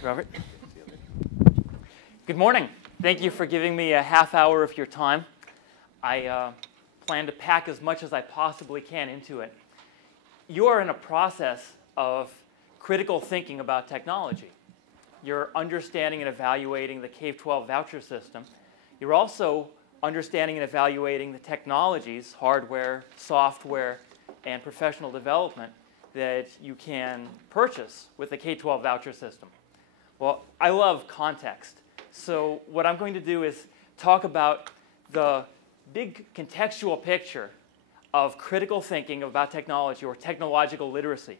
Robert. Good morning. Thank you for giving me a half hour of your time. I plan to pack as much as I possibly can into it. You are in a process of critical thinking about technology. You're understanding and evaluating the K-12 voucher system. You're also understanding and evaluating the technologies, hardware, software, and professional development that you can purchase with the K-12 voucher system. Well, I love context. So what I'm going to do is talk about the big contextual picture of critical thinking about technology or technological literacy.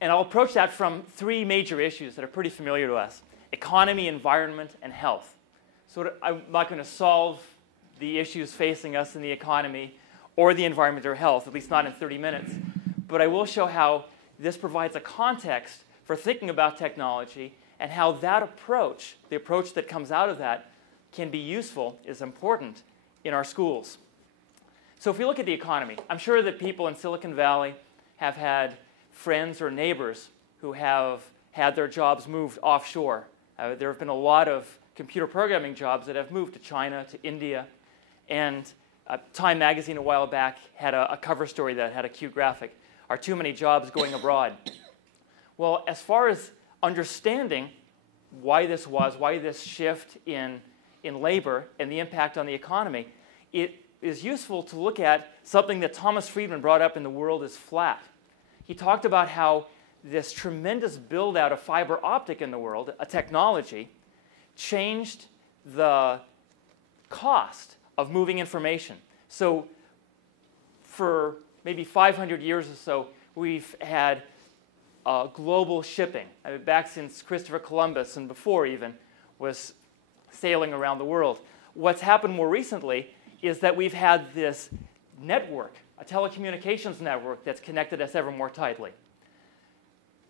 And I'll approach that from three major issues that are pretty familiar to us: economy, environment, and health. So I'm not going to solve the issues facing us in the economy or the environment or health, at least not in 30 minutes. But I will show how this provides a context for thinking about technology and how that approach, the approach that comes out of that, can be useful, is important in our schools. So if we look at the economy, I'm sure that people in Silicon Valley have had friends or neighbors who have had their jobs moved offshore. There have been a lot of computer programming jobs that have moved to China, to India, and Time magazine a while back had a cover story that had a cute graphic. Are too many jobs going abroad? Well, as far as understanding why this shift in labor and the impact on the economy, it is useful to look at something that Thomas Friedman brought up in The World is Flat. He talked about how this tremendous build-out of fiber optic in the world, a technology, changed the cost of moving information. So for maybe 500 years or so, we've had global shipping. Back since Christopher Columbus and before even was sailing around the world. What's happened more recently is that we've had this network, a telecommunications network that's connected us ever more tightly.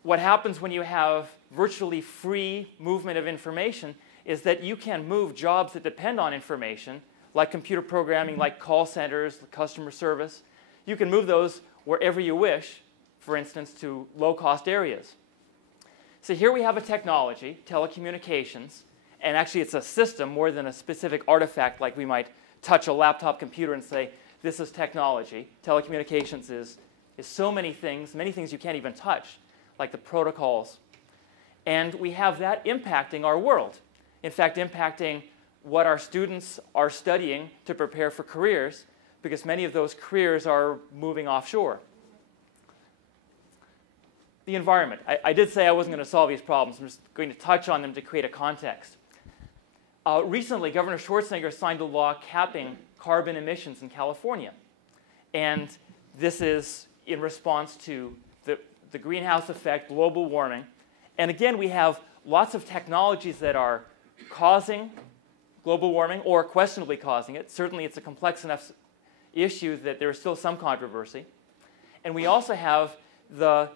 What happens when you have virtually free movement of information is that you can move jobs that depend on information, like computer programming, like call centers, customer service. You can move those wherever you wish, for instance, to low-cost areas. So here we have a technology, telecommunications, and actually it's a system more than a specific artifact like we might touch a laptop computer and say, this is technology. Telecommunications is so many things you can't even touch, like the protocols. And we have that impacting our world. In fact, impacting what our students are studying to prepare for careers, because many of those careers are moving offshore. The environment. I did say I wasn't going to solve these problems. I'm just going to touch on them to create a context. Recently, Governor Schwarzenegger signed a law capping carbon emissions in California. And this is in response to the greenhouse effect, global warming. And again, we have lots of technologies that are causing global warming or questionably causing it. Certainly, it's a complex enough issue that there is still some controversy. And we also have the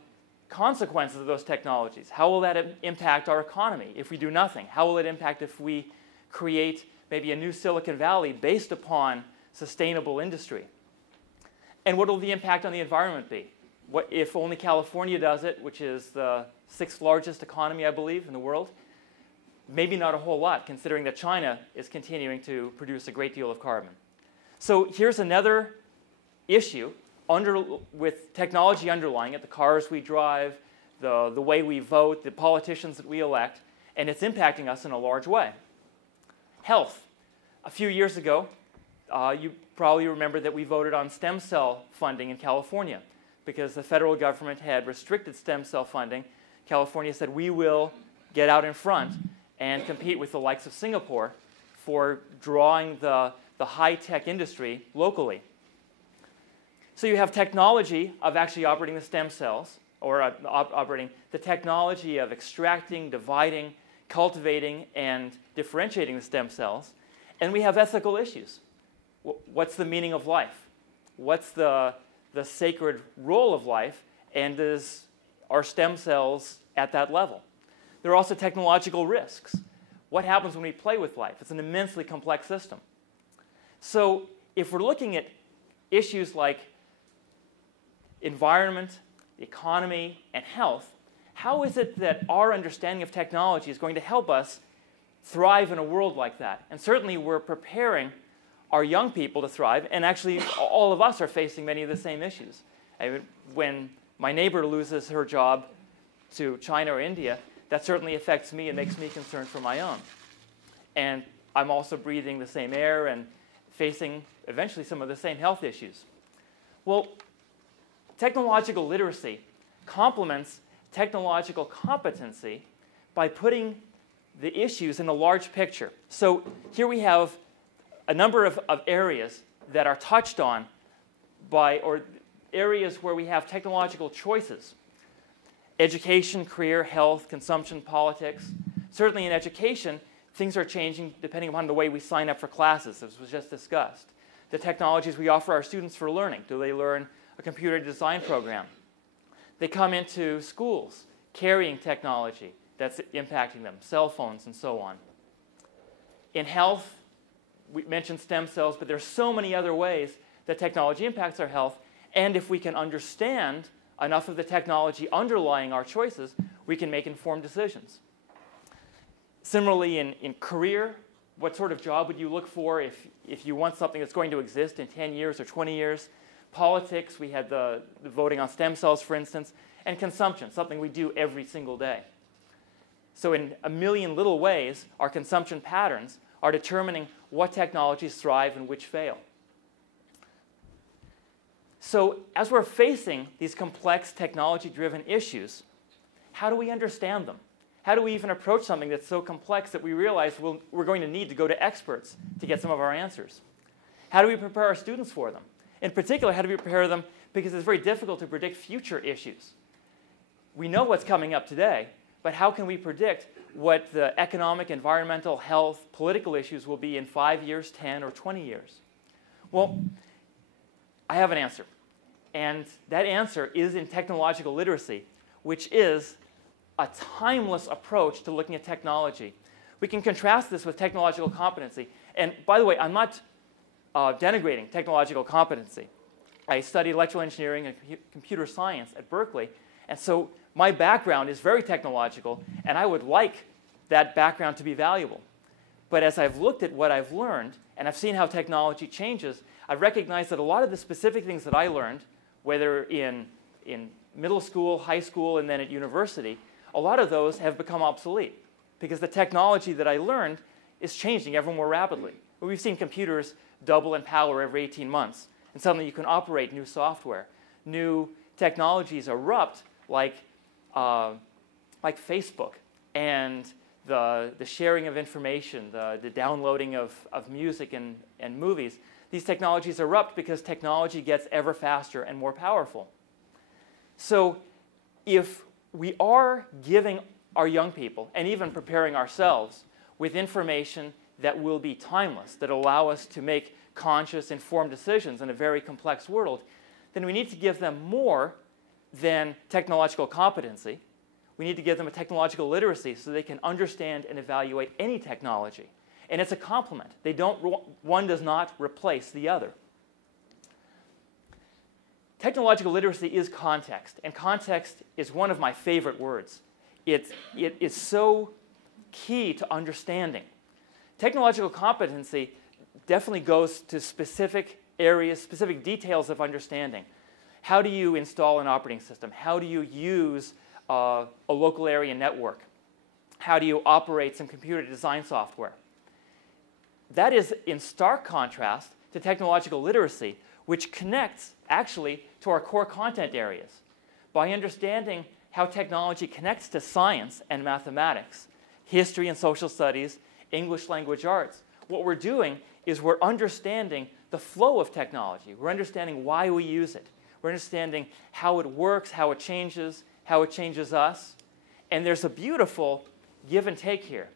consequences of those technologies. How will that impact our economy if we do nothing? How will it impact if we create maybe a new Silicon Valley based upon sustainable industry? And what will the impact on the environment be? What if only California does it, which is the 6th largest economy, I believe, in the world? Maybe not a whole lot, considering that China is continuing to produce a great deal of carbon. So here's another issue with technology underlying it, the cars we drive, the way we vote, the politicians that we elect, and it's impacting us in a large way. Health. A few years ago, you probably remember that we voted on stem cell funding in California because the federal government had restricted stem cell funding. California said, we will get out in front and compete with the likes of Singapore for drawing the high-tech industry locally. So you have technology of actually operating the stem cells, or operating the technology of extracting, dividing, cultivating, and differentiating the stem cells. And we have ethical issues. What's the meaning of life? What's the sacred role of life? And are stem cells at that level? There are also technological risks. What happens when we play with life? It's an immensely complex system. So if we're looking at issues like environment, economy, and health, how is it that our understanding of technology is going to help us thrive in a world like that? And certainly we're preparing our young people to thrive, and actually all of us are facing many of the same issues. When my neighbor loses her job to China or India, that certainly affects me and makes me concerned for my own. And I'm also breathing the same air and facing eventually some of the same health issues. Well, technological literacy complements technological competency by putting the issues in a large picture. So here we have a number of areas that are touched on by, or areas where we have technological choices. Education, career, health, consumption, politics. Certainly in education, things are changing depending upon the way we sign up for classes, as was just discussed. The technologies we offer our students for learning. Do they learn a computer design program? They come into schools carrying technology that's impacting them, cell phones and so on. In health, we mentioned stem cells, but there's so many other ways that technology impacts our health. And if we can understand enough of the technology underlying our choices, we can make informed decisions. Similarly, in career, what sort of job would you look for if you want something that's going to exist in 10 years or 20 years? Politics, we had the voting on stem cells, for instance, and consumption, something we do every single day. So in a million little ways, our consumption patterns are determining what technologies thrive and which fail. So as we're facing these complex technology-driven issues, how do we understand them? How do we even approach something that's so complex that we realize we're going to need to go to experts to get some of our answers? How do we prepare our students for them? In particular, how do we prepare them? Because it's very difficult to predict future issues. We know what's coming up today, but how can we predict what the economic, environmental, health, political issues will be in 5 years, 10, or 20 years? Well, I have an answer. And that answer is in technological literacy, which is a timeless approach to looking at technology. We can contrast this with technological competency. And by the way, I'm not denigrating technological competency. I studied electrical engineering and computer science at Berkeley, and so my background is very technological, and I would like that background to be valuable. But as I've looked at what I've learned, and I've seen how technology changes, I've recognized that a lot of the specific things that I learned, whether in middle school, high school, and then at university, a lot of those have become obsolete because the technology that I learned is changing ever more rapidly. We've seen computers double in power every 18 months, and suddenly you can operate new software. New technologies erupt like Facebook and the sharing of information, the downloading of music and movies. These technologies erupt because technology gets ever faster and more powerful. So if we are giving our young people, and even preparing ourselves, with information that will be timeless, that allow us to make conscious, informed decisions in a very complex world, then we need to give them more than technological competency. We need to give them a technological literacy so they can understand and evaluate any technology. And it's a complement. One does not replace the other. Technological literacy is context, and context is one of my favorite words. It is so key to understanding. Technological competency definitely goes to specific areas, specific details of understanding. How do you install an operating system? How do you use a local area network? How do you operate some computer design software? That is in stark contrast to technological literacy, which connects actually to our core content areas. By understanding how technology connects to science and mathematics, history and social studies, English language arts, what we're doing is we're understanding the flow of technology. We're understanding why we use it. We're understanding how it works, how it changes us. And there's a beautiful give and take here.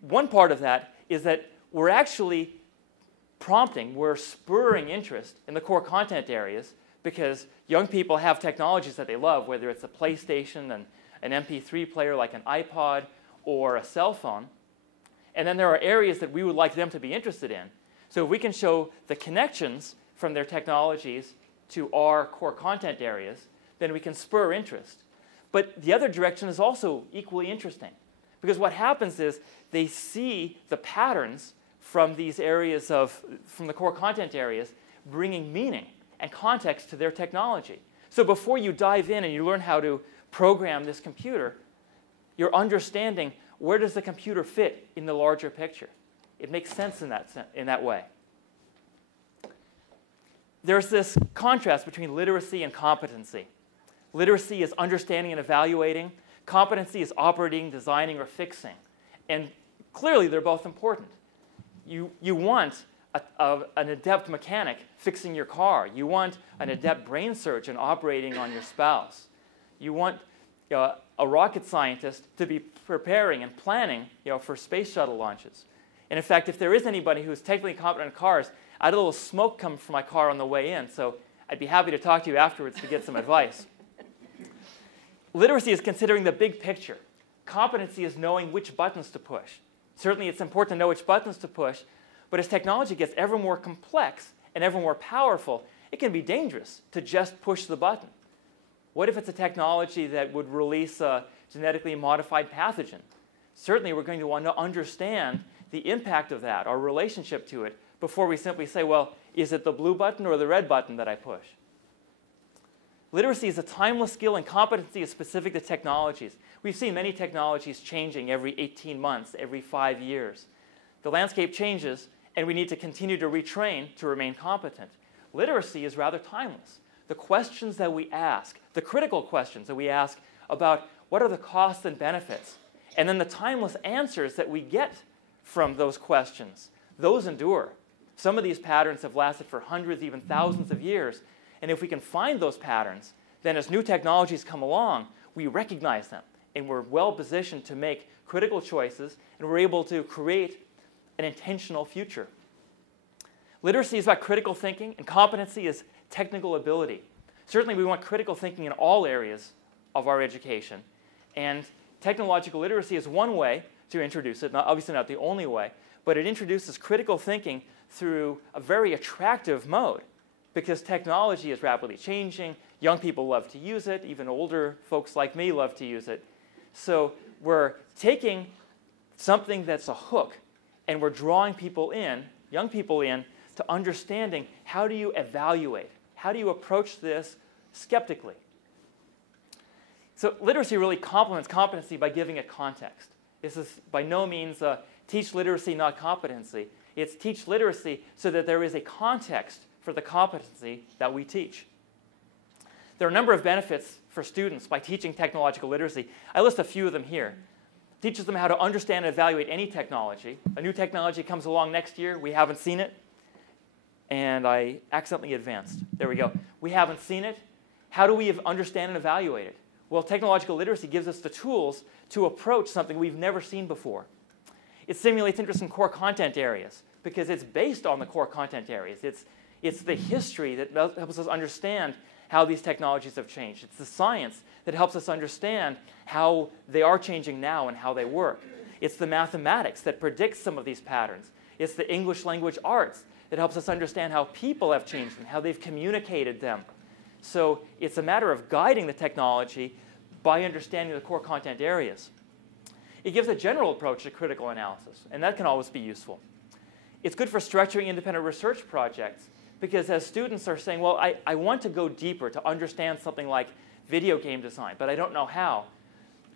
One part of that is that we're actually we're spurring interest in the core content areas because young people have technologies that they love, whether it's a PlayStation and an MP3 player like an iPod or a cell phone. And then there are areas that we would like them to be interested in. So if we can show the connections from their technologies to our core content areas, then we can spur interest. But the other direction is also equally interesting, because what happens is they see the patterns from these areas from the core content areas, bringing meaning and context to their technology. So before you dive in and you learn how to program this computer, you're understanding, where does the computer fit in the larger picture? It makes sense in that way. There's this contrast between literacy and competency. Literacy is understanding and evaluating. Competency is operating, designing, or fixing. And clearly, they're both important. You want an adept mechanic fixing your car. You want an adept brain surgeon operating on your spouse. You want a rocket scientist to be preparing and planning for space shuttle launches. And in fact, if there is anybody who's technically competent in cars, I had a little smoke come from my car on the way in, so I'd be happy to talk to you afterwards to get some advice. Literacy is considering the big picture. Competency is knowing which buttons to push. Certainly, it's important to know which buttons to push, but as technology gets ever more complex and ever more powerful, it can be dangerous to just push the button. What if it's a technology that would release a genetically modified pathogen? Certainly, we're going to want to understand the impact of that, our relationship to it, before we simply say, well, is it the blue button or the red button that I push? Literacy is a timeless skill, and competency is specific to technologies. We've seen many technologies changing every 18 months, every 5 years. The landscape changes, and we need to continue to retrain to remain competent. Literacy is rather timeless. The questions that we ask, the critical questions that we ask about what are the costs and benefits, and then the timeless answers that we get from those questions, those endure. Some of these patterns have lasted for hundreds, even thousands of years. And if we can find those patterns, then as new technologies come along, we recognize them. And we're well positioned to make critical choices, and we're able to create an intentional future. Literacy is about critical thinking, and competency is technical ability. Certainly, we want critical thinking in all areas of our education. And technological literacy is one way to introduce it, obviously not the only way, but it introduces critical thinking through a very attractive mode, because technology is rapidly changing. Young people love to use it. Even older folks like me love to use it. So we're taking something that's a hook, and we're drawing people in, young people in, to understanding, how do you evaluate? How do you approach this skeptically? So literacy really complements competency by giving it context. This is by no means teach literacy, not competency. It's teach literacy so that there is a context for the competency that we teach. There are a number of benefits for students by teaching technological literacy. I list a few of them here. It teaches them how to understand and evaluate any technology. A new technology comes along next year. We haven't seen it. And I accidentally advanced. There we go. We haven't seen it. How do we understand and evaluate it? Well, technological literacy gives us the tools to approach something we've never seen before. It stimulates interest in core content areas because it's based on the core content areas. It's the history that helps us understand how these technologies have changed. It's the science that helps us understand how they are changing now and how they work. It's the mathematics that predicts some of these patterns. It's the English language arts that helps us understand how people have changed and how they've communicated them. So it's a matter of guiding the technology by understanding the core content areas. It gives a general approach to critical analysis, and that can always be useful. It's good for structuring independent research projects, because as students are saying, well, I want to go deeper to understand something like video game design, but I don't know how.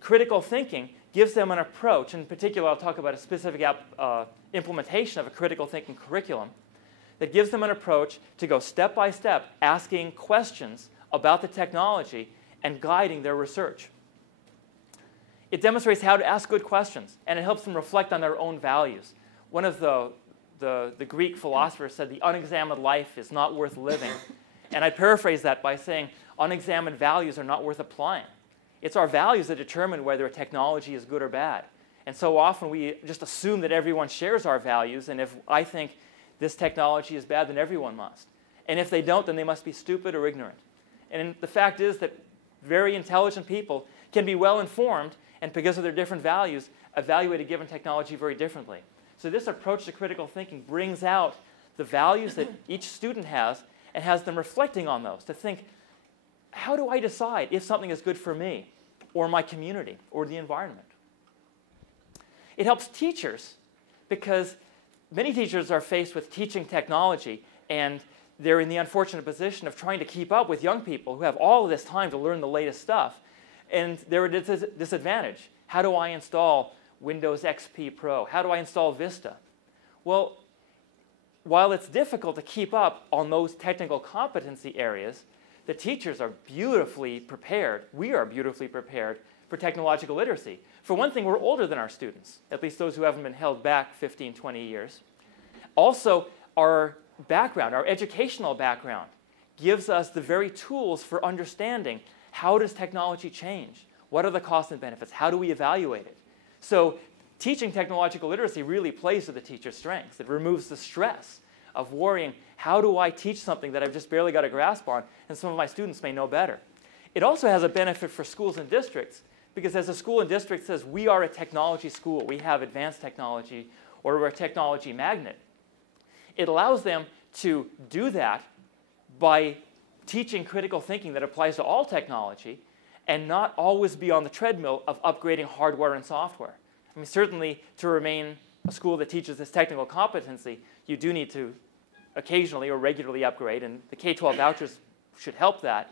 Critical thinking gives them an approach. In particular, I'll talk about a specific implementation of a critical thinking curriculum that gives them an approach to go step by step, asking questions about the technology and guiding their research. It demonstrates how to ask good questions, and it helps them reflect on their own values. One of the Greek philosophers said the unexamined life is not worth living. And I paraphrase that by saying unexamined values are not worth applying. It's our values that determine whether a technology is good or bad. And so often we just assume that everyone shares our values, and if I think this technology is bad, then everyone must. And if they don't, then they must be stupid or ignorant. And the fact is that very intelligent people can be well informed, and because of their different values, evaluate a given technology very differently. So this approach to critical thinking brings out the values that each student has and has them reflecting on those to think, how do I decide if something is good for me? or my community or the environment. It helps teachers because many teachers are faced with teaching technology, and they're in the unfortunate position of trying to keep up with young people who have all of this time to learn the latest stuff, and they're at a disadvantage. How do I install Windows XP Pro? How do I install Vista? Well, while it's difficult to keep up on those technical competency areas, the teachers are beautifully prepared. We are beautifully prepared for technological literacy. For one thing, we're older than our students, at least those who haven't been held back 15, 20 years. Also, our background, our educational background, gives us the very tools for understanding how does technology change? What are the costs and benefits? How do we evaluate it? So teaching technological literacy really plays to the teacher's strengths. It removes the stress of worrying, how do I teach something that I've just barely got a grasp on, and some of my students may know better. It also has a benefit for schools and districts, because as a school and district says, we are a technology school, we have advanced technology, or we're a technology magnet. It allows them to do that by teaching critical thinking that applies to all technology and not always be on the treadmill of upgrading hardware and software. I mean, certainly to remain a school that teaches this technical competency, you do need to occasionally or regularly upgrade, and the K-12 vouchers should help that.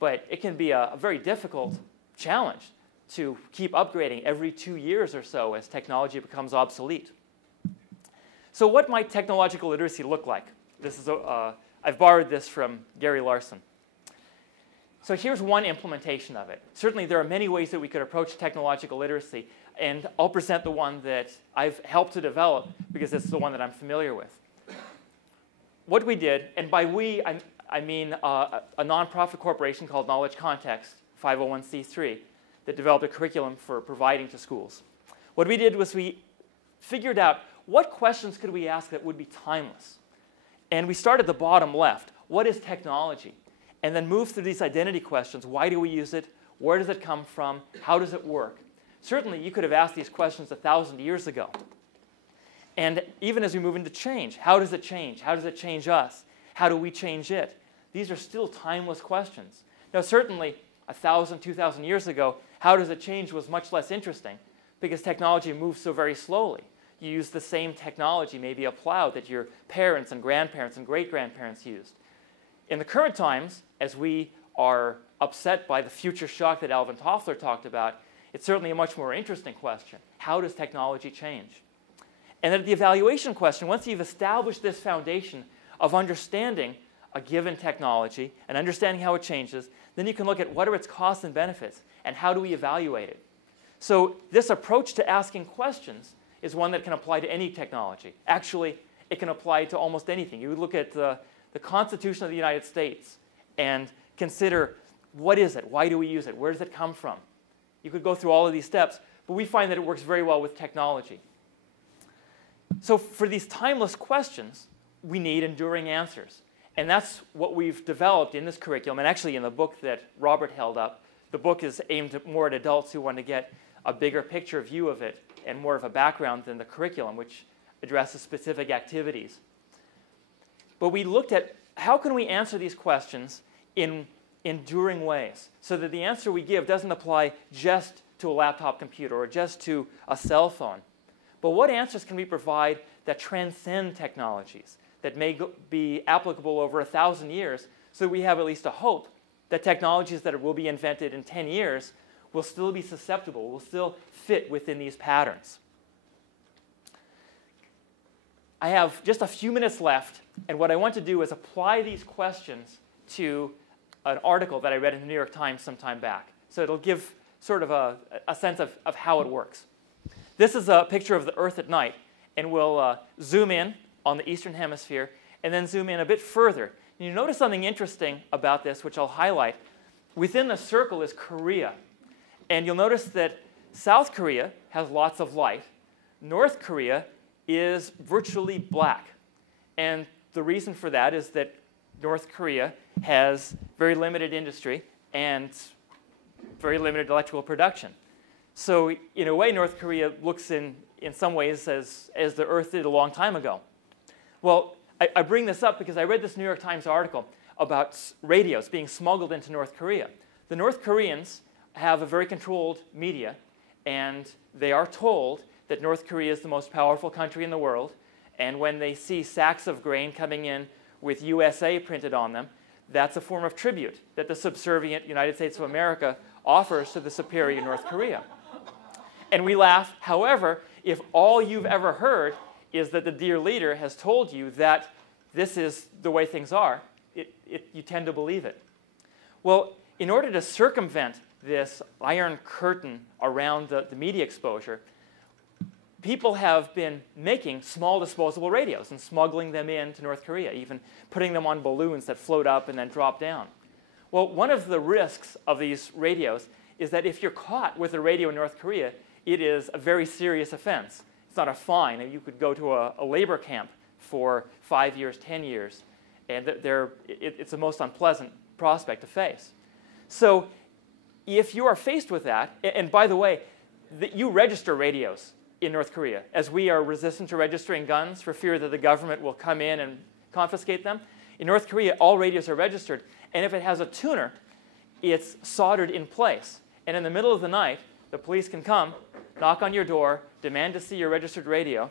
But it can be a very difficult challenge to keep upgrading every 2 years or so as technology becomes obsolete. So what might technological literacy look like? This is I've borrowed this from Gary Larson. So here's one implementation of it. Certainly there are many ways that we could approach technological literacy, and I'll present the one that I've helped to develop because it's the one that I'm familiar with. What we did, and by we, I mean a nonprofit corporation called KnowledgeContext, 501c3, that developed a curriculum for providing to schools. What we did was we figured out what questions could we ask that would be timeless. And we started at the bottom left. What is technology? And then moved through these identity questions. Why do we use it? Where does it come from? How does it work? Certainly, you could have asked these questions 1,000 years ago. And even as we move into change, how does it change? How does it change us? How do we change it? These are still timeless questions. Now, certainly, 1,000, 2,000 years ago, how does it change was much less interesting because technology moves so very slowly. You use the same technology, maybe a plow, that your parents and grandparents and great-grandparents used. In the current times, as we are upset by the future shock that Alvin Toffler talked about, it's certainly a much more interesting question. How does technology change? And then at the evaluation question, once you've established this foundation of understanding a given technology and understanding how it changes, then you can look at what are its costs and benefits and how do we evaluate it. So this approach to asking questions is one that can apply to any technology. Actually, it can apply to almost anything. You would look at the Constitution of the United States and consider, what is it? Why do we use it? Where does it come from? You could go through all of these steps, but we find that it works very well with technology. So for these timeless questions, we need enduring answers. And that's what we've developed in this curriculum, and actually in the book that Robert held up. The book is aimed more at adults who want to get a bigger picture view of it and more of a background than the curriculum, which addresses specific activities. But we looked at how can we answer these questions in enduring ways so that the answer we give doesn't apply just to a laptop computer or just to a cell phone. But what answers can we provide that transcend technologies, that may be applicable over 1,000 years, so that we have at least a hope that technologies that will be invented in 10 years will still be susceptible, will still fit within these patterns. I have just a few minutes left, and what I want to do is apply these questions to an article that I read in the New York Times some time back. So it'll give sort of a sense of how it works. This is a picture of the Earth at night, and we'll zoom in on the Eastern Hemisphere, and then zoom in a bit further. And you notice something interesting about this, which I'll highlight. Within the circle is Korea. And you'll notice that South Korea has lots of light. North Korea is virtually black. And the reason for that is that North Korea has very limited industry and very limited electrical production. So in a way, North Korea looks in some ways as the Earth did a long time ago. Well, I bring this up because I read this New York Times article about radios being smuggled into North Korea. The North Koreans have a very controlled media, and they are told that North Korea is the most powerful country in the world, and when they see sacks of grain coming in with USA printed on them, that's a form of tribute that the subservient United States of America offers to the superior North Korea. And we laugh. However, if all you've ever heard is that the dear leader has told you that this is the way things are, you tend to believe it. Well, in order to circumvent this iron curtain around the media exposure, people have been making small disposable radios and smuggling them into North Korea, even putting them on balloons that float up and then drop down. Well, one of the risks of these radios is that if you're caught with a radio in North Korea, it is a very serious offense. It's not a fine. You could go to a labor camp for 5 years, 10 years, and it's the most unpleasant prospect to face. So if you are faced with that, and by the way, you register radios in North Korea, as we are resistant to registering guns for fear that the government will come in and confiscate them. In North Korea, all radios are registered, and if it has a tuner, it's soldered in place. And in the middle of the night, the police can come, knock on your door, demand to see your registered radio,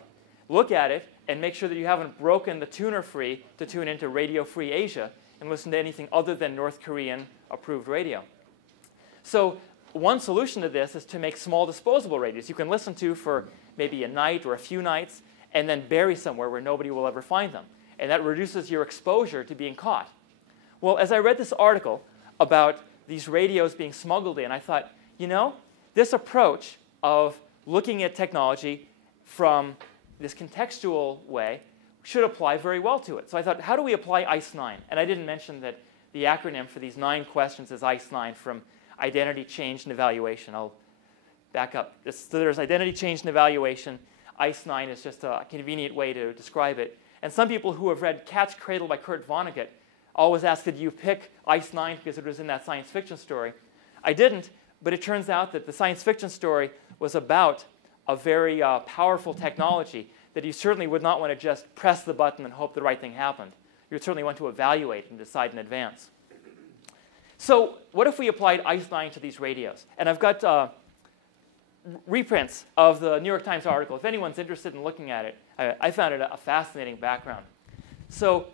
look at it, and make sure that you haven't broken the tuner free to tune into Radio Free Asia and listen to anything other than North Korean approved radio. So one solution to this is to make small disposable radios you can listen to for maybe a night or a few nights and then bury somewhere where nobody will ever find them. And that reduces your exposure to being caught. Well, as I read this article about these radios being smuggled in, I thought, you know, this approach of looking at technology from this contextual way should apply very well to it. So I thought, how do we apply ICE9? And I didn't mention that the acronym for these 9 questions is ICE9, from identity, change, and evaluation. I'll back up. So there's identity, change, and evaluation. ICE9 is just a convenient way to describe it. And some people who have read Cat's Cradle by Kurt Vonnegut always ask, did you pick ICE9 because it was in that science fiction story? I didn't, but it turns out that the science fiction story was about a very powerful technology that you certainly would not want to just press the button and hope the right thing happened. You would certainly want to evaluate and decide in advance. So what if we applied ICE9 to these radios? And I've got reprints of the New York Times article. If anyone's interested in looking at it, I found it a fascinating background. So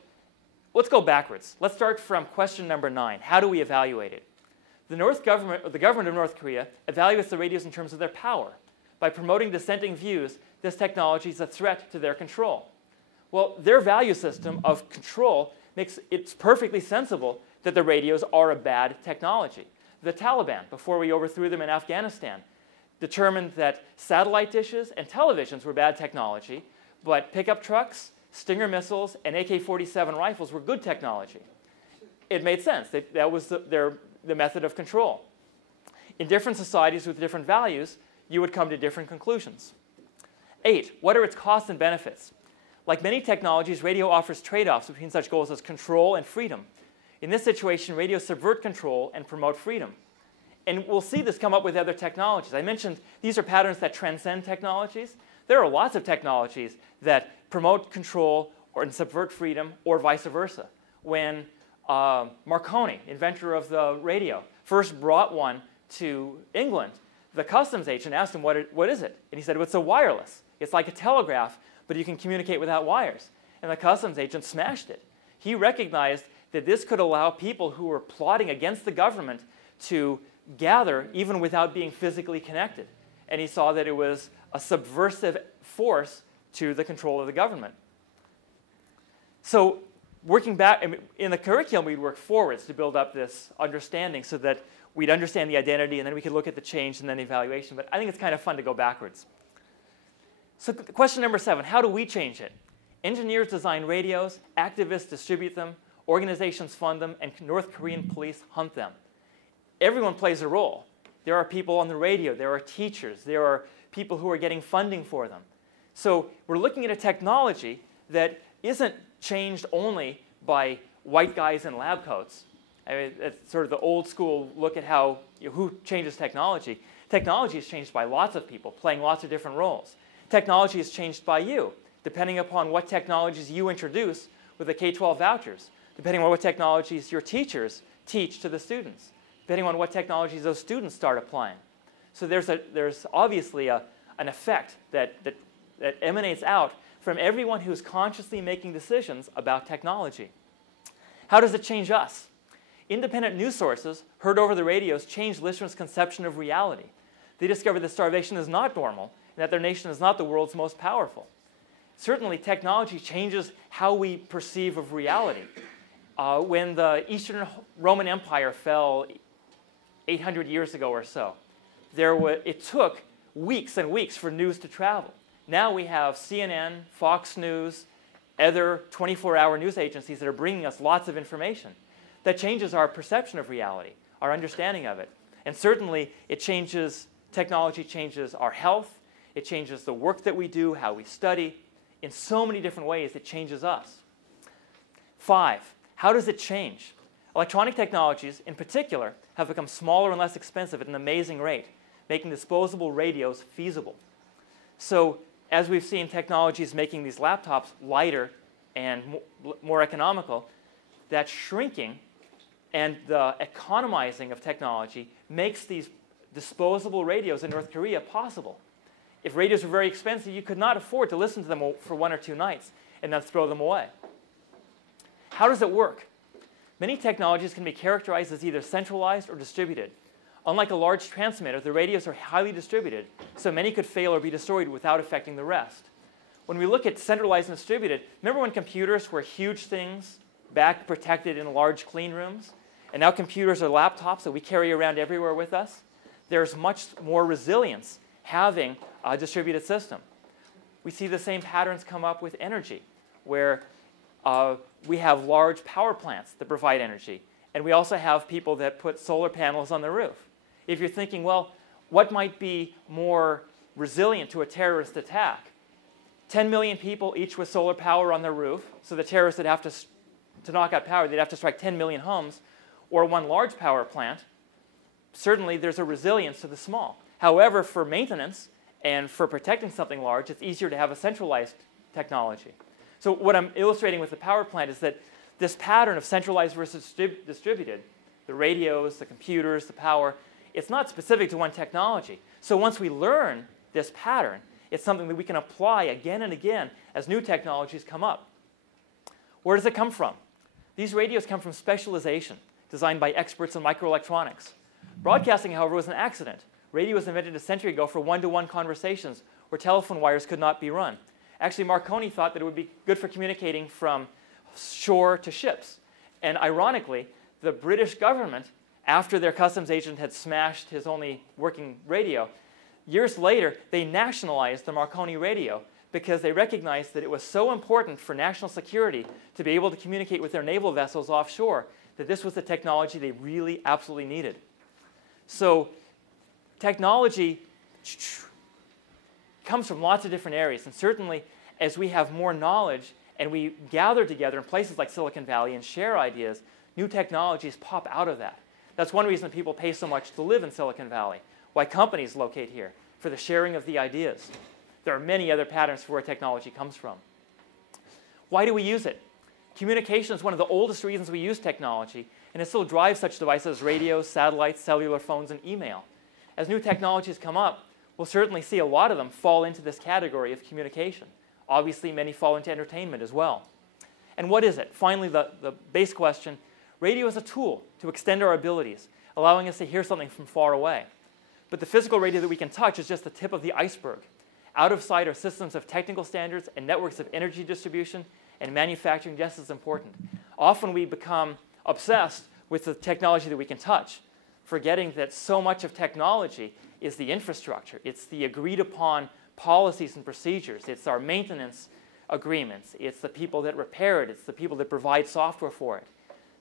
let's go backwards. Let's start from question number 9. How do we evaluate it? The government of North Korea evaluates the radios in terms of their power. By promoting dissenting views, this technology is a threat to their control. Well, their value system of control makes it perfectly sensible that the radios are a bad technology. The Taliban, before we overthrew them in Afghanistan, determined that satellite dishes and televisions were bad technology, but pickup trucks, Stinger missiles, and AK-47 rifles were good technology. It made sense. That was the method of control. In different societies with different values, you would come to different conclusions. 8, what are its costs and benefits? Like many technologies, radio offers trade-offs between such goals as control and freedom. In this situation, radios subvert control and promote freedom. And we'll see this come up with other technologies. I mentioned these are patterns that transcend technologies. There are lots of technologies that promote control and subvert freedom, or vice versa. When Marconi, inventor of the radio, first brought one to England, the customs agent asked him, what is it? And he said, well, it's a wireless. It's like a telegraph, but you can communicate without wires. And the customs agent smashed it. He recognized that this could allow people who were plotting against the government to gather even without being physically connected. And he saw that it was a subversive force to the control of the government. So working back, in the curriculum, we'd work forwards to build up this understanding so that we'd understand the identity, and then we could look at the change and then the evaluation. But I think it's kind of fun to go backwards. So question number 7, how do we change it? Engineers design radios, activists distribute them, organizations fund them, and North Korean police hunt them. Everyone plays a role. There are people on the radio, there are teachers, there are people who are getting funding for them. So we're looking at a technology that isn't changed only by white guys in lab coats. I mean, it's sort of the old school look at how, who changes technology. Technology is changed by lots of people playing lots of different roles. Technology is changed by you, depending upon what technologies you introduce with the K-12 vouchers, depending on what technologies your teachers teach to the students. depending on what technologies those students start applying. So there's obviously an effect that emanates out from everyone who's consciously making decisions about technology. How does it change us? Independent news sources heard over the radios changed listeners' conception of reality. They discovered that starvation is not normal and that their nation is not the world's most powerful. Certainly, technology changes how we perceive of reality. When the Eastern Roman Empire fell 800 years ago or so, it took weeks and weeks for news to travel. Now we have CNN, Fox News, other 24-hour news agencies that are bringing us lots of information. That changes our perception of reality, our understanding of it. And certainly, technology changes our health. It changes the work that we do, how we study. In so many different ways, it changes us. 5, how does it change? Electronic technologies, in particular, have become smaller and less expensive at an amazing rate, making disposable radios feasible. So, as we've seen technologies making these laptops lighter and more economical, that shrinking and the economizing of technology makes these disposable radios in North Korea possible. If radios were very expensive, you could not afford to listen to them for 1 or 2 nights and then throw them away. How does it work? Many technologies can be characterized as either centralized or distributed. Unlike a large transmitter, the radios are highly distributed, so many could fail or be destroyed without affecting the rest. When we look at centralized and distributed, remember when computers were huge things, back protected in large clean rooms? And now computers are laptops that we carry around everywhere with us? There's much more resilience having a distributed system. We see the same patterns come up with energy, where we have large power plants that provide energy, and we also have people that put solar panels on the roof. If you're thinking, well, what might be more resilient to a terrorist attack? 10 million people, each with solar power on their roof, so the terrorists would have to knock out power, they'd have to strike 10 million homes, or one large power plant. Certainly, there's a resilience to the small. However, for maintenance and for protecting something large, it's easier to have a centralized technology. So what I'm illustrating with the power plant is that this pattern of centralized versus distributed, the radios, the computers, the power, it's not specific to one technology. So once we learn this pattern, it's something that we can apply again and again as new technologies come up. Where does it come from? These radios come from specialization designed by experts in microelectronics. Broadcasting, however, was an accident. Radio was invented a century ago for one-to-one conversations where telephone wires could not be run. Actually, Marconi thought that it would be good for communicating from shore to ships. And ironically, the British government, after their customs agent had smashed his only working radio, years later, they nationalized the Marconi radio because they recognized that it was so important for national security to be able to communicate with their naval vessels offshore that this was the technology they really absolutely needed. So technology comes from lots of different areas, and certainly as we have more knowledge and we gather together in places like Silicon Valley and share ideas, new technologies pop out of that. That's one reason people pay so much to live in Silicon Valley, why companies locate here, for the sharing of the ideas. There are many other patterns for where technology comes from. Why do we use it? Communication is one of the oldest reasons we use technology, and it still drives such devices as radios, satellites, cellular phones, and email. As new technologies come up, we'll certainly see a lot of them fall into this category of communication. Obviously, many fall into entertainment as well. And what is it? Finally, the base question, radio is a tool to extend our abilities, allowing us to hear something from far away. But the physical radio that we can touch is just the tip of the iceberg. Out of sight are systems of technical standards and networks of energy distribution and manufacturing just as important. Often we become obsessed with the technology that we can touch, forgetting that so much of technology is the infrastructure. It's the agreed upon policies and procedures. It's our maintenance agreements. It's the people that repair it. It's the people that provide software for it.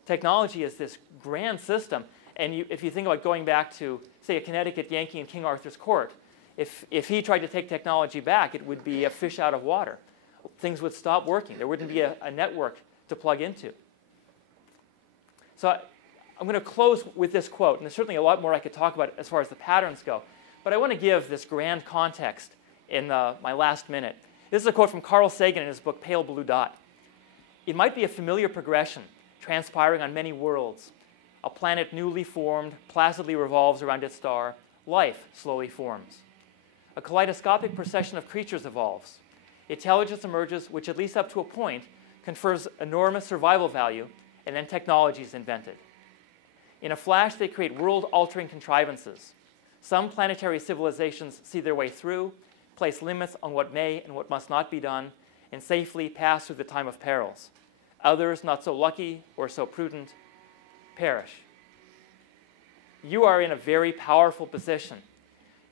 Technology is this grand system. And if you think about going back to, say, a Connecticut Yankee in King Arthur's court, if he tried to take technology back, it would be a fish out of water. Things would stop working. There wouldn't be a network to plug into. So I'm going to close with this quote. And there's certainly a lot more I could talk about as far as the patterns go. But I want to give this grand context in my last minute. This is a quote from Carl Sagan in his book, Pale Blue Dot. It might be a familiar progression, transpiring on many worlds. A planet newly formed placidly revolves around its star. Life slowly forms. A kaleidoscopic procession of creatures evolves. Intelligence emerges, which, at least up to a point, confers enormous survival value, and then technology is invented. In a flash, they create world-altering contrivances. Some planetary civilizations see their way through, place limits on what may and what must not be done, and safely pass through the time of perils. Others, not so lucky or so prudent, perish. You are in a very powerful position.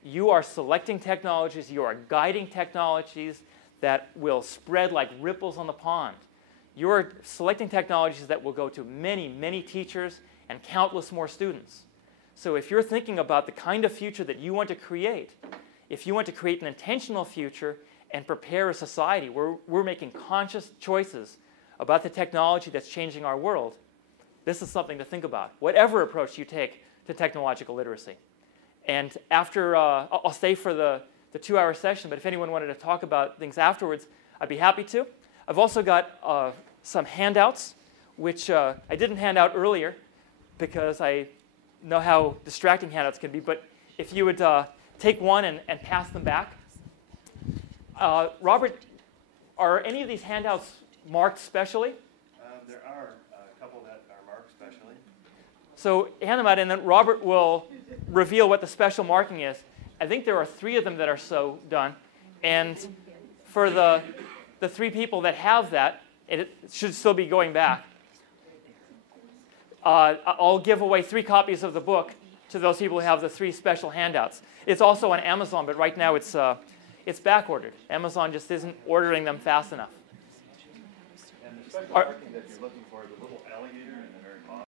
You are selecting technologies, you are guiding technologies that will spread like ripples on the pond. You are selecting technologies that will go to many, many teachers and countless more students. So if you're thinking about the kind of future that you want to create, if you want to create an intentional future and prepare a society where we're making conscious choices about the technology that's changing our world, this is something to think about, whatever approach you take to technological literacy. And after, I'll stay for the 2-hour session, but if anyone wanted to talk about things afterwards, I'd be happy to. I've also got some handouts, which I didn't hand out earlier because I know how distracting handouts can be, but if you would take one and pass them back. Robert, are any of these handouts marked specially? There are a couple that are marked specially. So hand them out, and then Robert will reveal what the special marking is. I think there are 3 of them that are so done. And for the 3 people that have that, it should still be going back. I'll give away 3 copies of the book to those people who have the 3 special handouts. It's also on Amazon, but right now it's back ordered. Amazon just isn't ordering them fast enough. And the special marking that you're looking for, the little